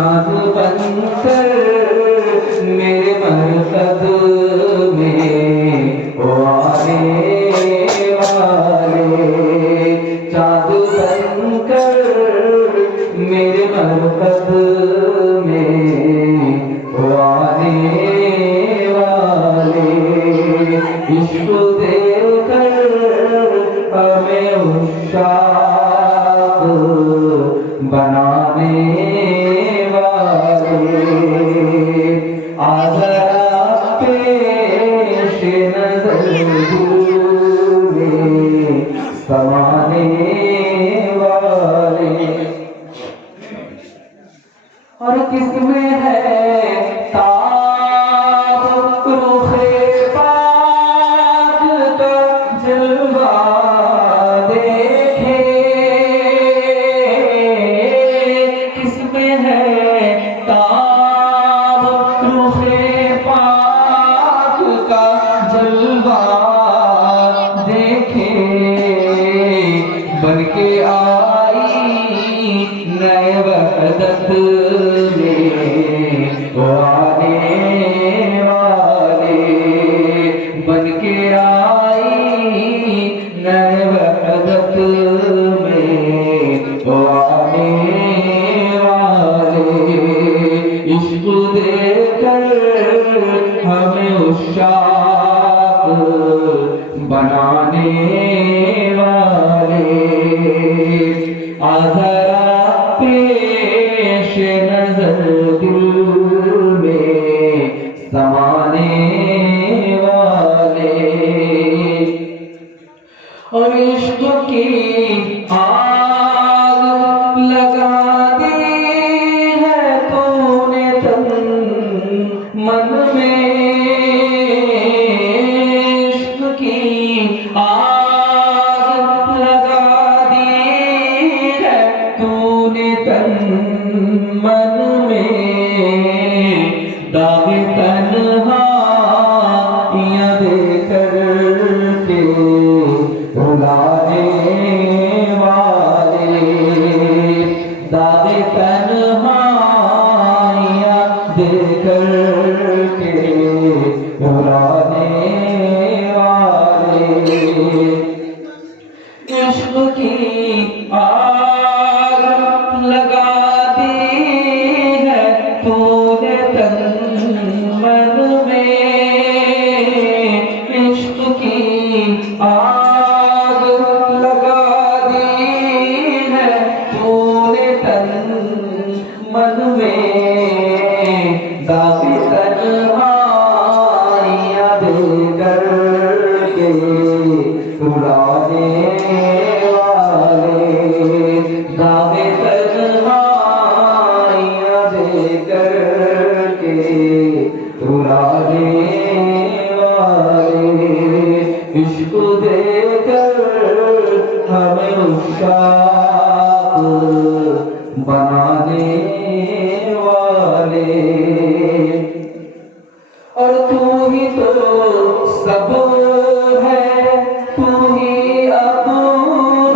चाँद बनकर मेरे मरकज़ में ओ आने वाले, चाँद बनकर मेरे मरकज़ में ओ आने वाले, इश्क़ देकर हमें उश्शाक़ बनाने वाले, आज़रा पेश नज़र दिल में समाने वाले। और किसमें है ताब रुख़े पाक का जलवा देखे, किसमें है ताब रुख़े पाक का जलवा देखे, बनके आई नए वहदत में वो आने वाले, बनके आई नए वहदत में वो आने वाले, इश्क़ देकर हमें उश्शाक़ बनाने वाले, आज़रा पेश नज़र दिल में समाने वाले। और इश्क़ की आग लगा दी है तूने तन मन में, इश्क़ की आग लगा दी है तूने तन मन में, दाग़े तन्हाइयाँ देकर के रुलाने वाले, दाग़े तन्हाइयाँ देकर के रुलाने वाले, इश्क़ की आग लगा दी है तूने तन मन में, इश्क़ की आग लगा दी है तूने तन मन में, दाग़े तन्हाइयाँ देकर के रुलाने वाले, दाग़े तन्हाइयाँ देकर के रुलाने वाले, इश्क़ देकर हमें उश्शाक़ बनाने वाले। और तू ही तो सब है, तू ही अब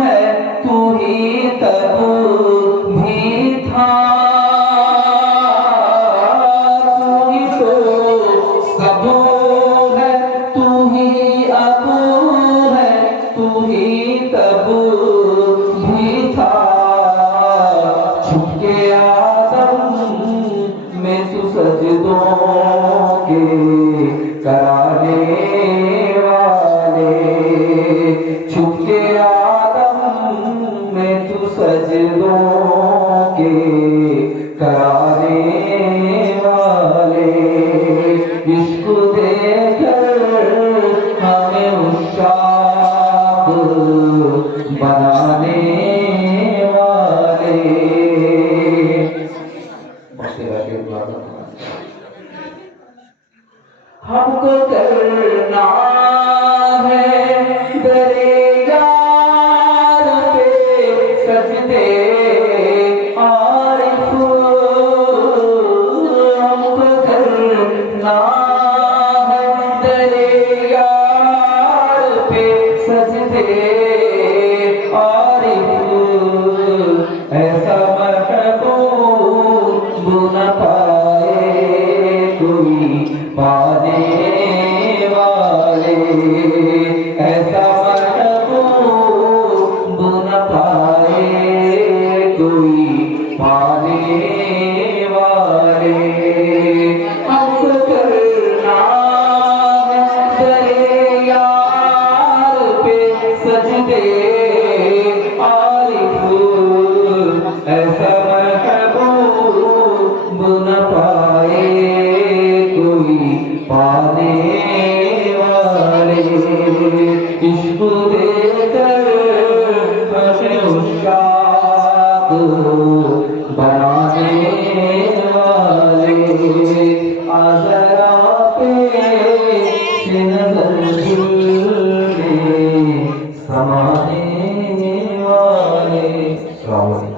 है, तू ही तब भी था, तू ही तो सब है, तू ही अब है, तू ही तब भी था, छुप के आदम में तू सजदों के कराने वाले, छुप के आदम में तू सजदों के कराने वाले, इश्क़ देकर हमें उश्शाक़ बनाने वाले। हमको करना है दरे यार पे सजदे आरिफ़, हमको करना है दरे यार पे सजदे आरिफ़, ऐसा महबूब वाले हमको करना है तेरे यार पे सजदे ऐसा महबूब न पाए कोई पाने वाले इश्क देकर हमें उस्ताद बनाने वाले आज़रा पे नजर दिल में समाने वाले। Sorry.